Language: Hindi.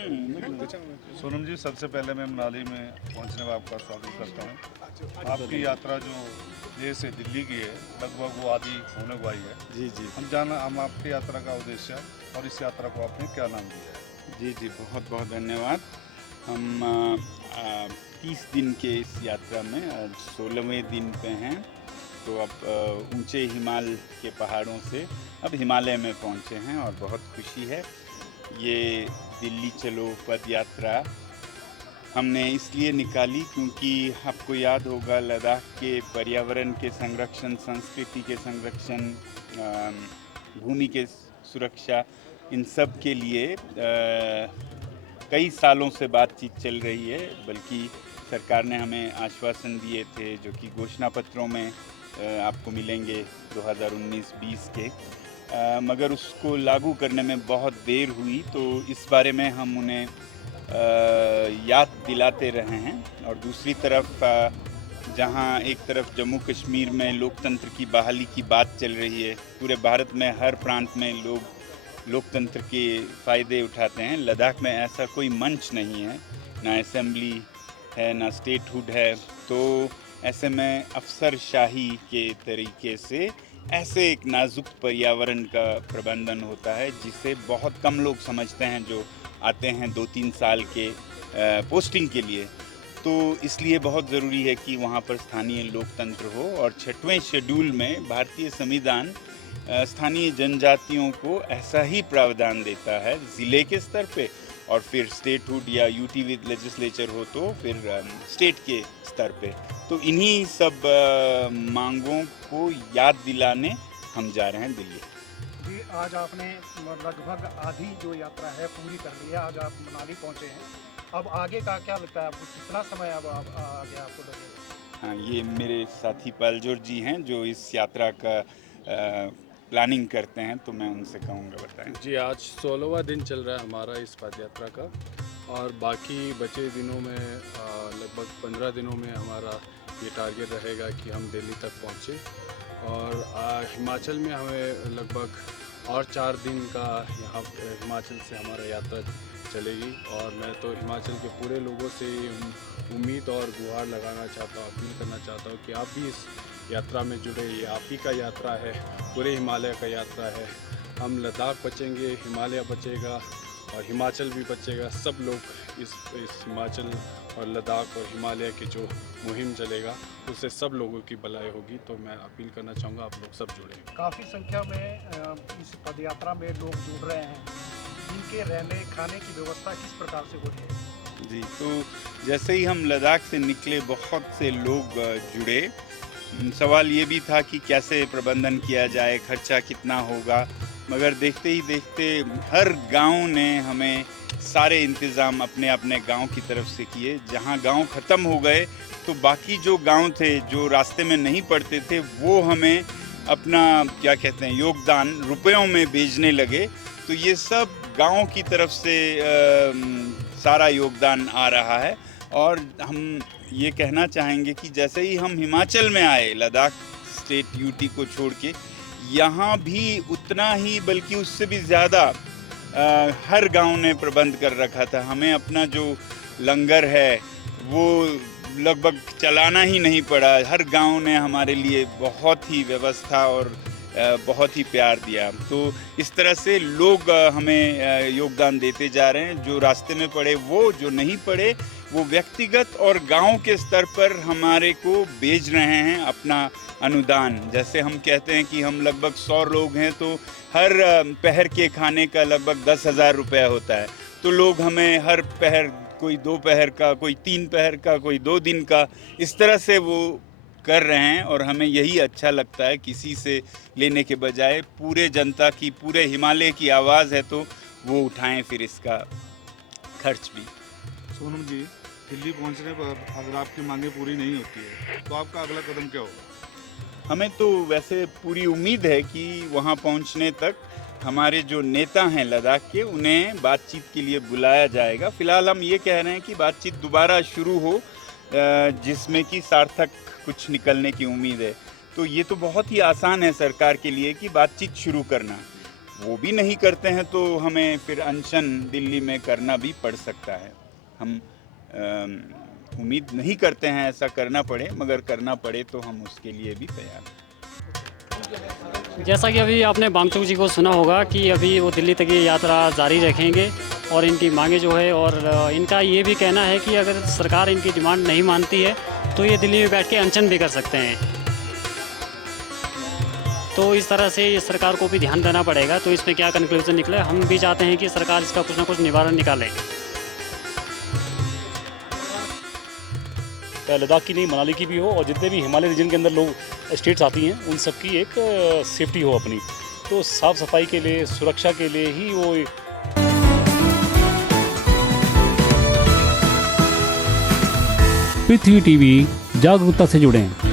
सोनम जी, सबसे पहले मैं मनाली में पहुंचने में आपका स्वागत करता हूं। आपकी यात्रा जो लेह से दिल्ली की है, लगभग वो आधी होने को आई है। जी जी हम आपकी यात्रा का उद्देश्य और इस यात्रा को आपने क्या नाम दिया है? जी जी, बहुत बहुत धन्यवाद। हम 30 दिन के इस यात्रा में 16वें दिन पे हैं। तो अब ऊंचे हिमालय के पहाड़ों से अब हिमालय में पहुंचे हैं और बहुत खुशी है। ये दिल्ली चलो पद यात्रा हमने इसलिए निकाली क्योंकि आपको याद होगा, लद्दाख के पर्यावरण के संरक्षण, संस्कृति के संरक्षण, भूमि के सुरक्षा, इन सब के लिए कई सालों से बातचीत चल रही है। बल्कि सरकार ने हमें आश्वासन दिए थे जो कि घोषणा पत्रों में आपको मिलेंगे 2019-20 के, मगर उसको लागू करने में बहुत देर हुई। तो इस बारे में हम उन्हें याद दिलाते रहे हैं। और दूसरी तरफ जहां एक तरफ जम्मू कश्मीर में लोकतंत्र की बहाली की बात चल रही है, पूरे भारत में हर प्रांत में लोग लोकतंत्र के फ़ायदे उठाते हैं। लद्दाख में ऐसा कोई मंच नहीं है, ना असेंबली है, ना स्टेटहुड है। तो ऐसे में अफसरशाही के तरीके से ऐसे एक नाजुक पर्यावरण का प्रबंधन होता है जिसे बहुत कम लोग समझते हैं जो आते हैं 2-3 साल के पोस्टिंग के लिए। तो इसलिए बहुत ज़रूरी है कि वहाँ पर स्थानीय लोकतंत्र हो। और 6वें शेड्यूल में भारतीय संविधान स्थानीय जनजातियों को ऐसा ही प्रावधान देता है ज़िले के स्तर पे, और फिर स्टेटहुड या यूटी विद लेजिस्लेचर हो तो फिर स्टेट के स्तर पे। तो इन्हीं सब मांगों को याद दिलाने हम जा रहे हैं दिल्ली। जी, आज आपने लगभग आधी जो यात्रा है पूरी कर ली है। आज आप मनाली पहुंचे हैं। अब आगे का क्या लगता है आपको, कितना समय अब आगे आपको लगेगा? हाँ, ये मेरे साथी पालजोर जी हैं जो इस यात्रा का प्लानिंग करते हैं, तो मैं उनसे कहूँगा बताएं। जी, आज 16वां दिन चल रहा है हमारा इस पद यात्रा का, और बाकी बचे दिनों में लगभग 15 दिनों में हमारा ये टारगेट रहेगा कि हम दिल्ली तक पहुँचे। और हिमाचल में हमें लगभग और 4 दिन का यहाँ हिमाचल से हमारा यात्रा चलेगी। और मैं तो हिमाचल के पूरे लोगों से उम्मीद और गुहार लगाना चाहता हूँ, अपील करना चाहता हूँ कि आप भी इस यात्रा में जुड़े। ये आप ही का यात्रा है, पूरे हिमालय का यात्रा है। हम लद्दाख बचेंगे, हिमालय बचेगा और हिमाचल भी बचेगा। सब लोग इस हिमाचल और लद्दाख और हिमालय की जो मुहिम चलेगा उससे सब लोगों की भलाई होगी। तो मैं अपील करना चाहूँगा आप लोग सब जुड़ें। काफ़ी संख्या में इस पदयात्रा में लोग जुड़ रहे हैं। इनके रहने खाने की व्यवस्था किस प्रकार से हो रही है? जी, तो जैसे ही हम लद्दाख से निकले बहुत से लोग जुड़े। सवाल ये भी था कि कैसे प्रबंधन किया जाए, खर्चा कितना होगा, मगर देखते ही देखते हर गांव ने हमें सारे इंतज़ाम अपने अपने गांव की तरफ से किए। जहां गांव ख़त्म हो गए तो बाकी जो गांव थे जो रास्ते में नहीं पड़ते थे वो हमें अपना क्या कहते हैं योगदान रुपयों में भेजने लगे। तो ये सब गांव की तरफ से सारा योगदान आ रहा है। और हम ये कहना चाहेंगे कि जैसे ही हम हिमाचल में आए, लद्दाख स्टेट यूटी को छोड़ के, यहाँ भी उतना ही बल्कि उससे भी ज़्यादा हर गांव ने प्रबंध कर रखा था। हमें अपना जो लंगर है वो लगभग चलाना ही नहीं पड़ा। हर गांव ने हमारे लिए बहुत ही व्यवस्था और बहुत ही प्यार दिया। तो इस तरह से लोग हमें योगदान देते जा रहे हैं। जो रास्ते में पड़े वो, जो नहीं पड़े वो व्यक्तिगत और गांव के स्तर पर हमारे को भेज रहे हैं अपना अनुदान। जैसे हम कहते हैं कि हम लगभग 100 लोग हैं तो हर पहर के खाने का लगभग 10,000 रुपया होता है। तो लोग हमें हर पहर, कोई 2 पहर का, कोई 3 पहर का, कोई 2 दिन का, इस तरह से वो कर रहे हैं। और हमें यही अच्छा लगता है, किसी से लेने के बजाय पूरे जनता की, पूरे हिमालय की आवाज़ है तो वो उठाएं फिर इसका खर्च भी। सोनम जी, दिल्ली पहुंचने पर अगर आपकी मांगें पूरी नहीं होती है तो आपका अगला कदम क्या होगा? हमें तो वैसे पूरी उम्मीद है कि वहाँ पहुँचने तक हमारे जो नेता हैं लद्दाख के, उन्हें बातचीत के लिए बुलाया जाएगा। फ़िलहाल हम ये कह रहे हैं कि बातचीत दोबारा शुरू हो जिसमें कि सार्थक कुछ निकलने की उम्मीद है। तो ये तो बहुत ही आसान है सरकार के लिए कि बातचीत शुरू करना। वो भी नहीं करते हैं तो हमें फिर अनशन दिल्ली में करना भी पड़ सकता है। हम उम्मीद नहीं करते हैं ऐसा करना पड़े, मगर करना पड़े तो हम उसके लिए भी तैयार हैं। जैसा कि अभी आपने बांगचुक जी को सुना होगा कि अभी वो दिल्ली तक ये यात्रा जारी रखेंगे और इनकी मांगे जो है, और इनका ये भी कहना है कि अगर सरकार इनकी डिमांड नहीं मानती है तो ये दिल्ली में बैठ के अनशन भी कर सकते हैं। तो इस तरह से ये सरकार को भी ध्यान देना पड़ेगा। तो इसमें क्या कंक्लूजन निकले, हम भी चाहते हैं कि सरकार इसका कुछ ना कुछ निवारण निकाले। लद्दाख की नहीं, मनाली की भी हो, और जितने भी हिमालय रीजन के अंदर लोग स्टेट्स आती हैं उन सब की एक सेफ्टी हो अपनी। तो साफ़ सफाई के लिए, सुरक्षा के लिए ही वो पृथ्वी टीवी, जागरूकता से जुड़ें।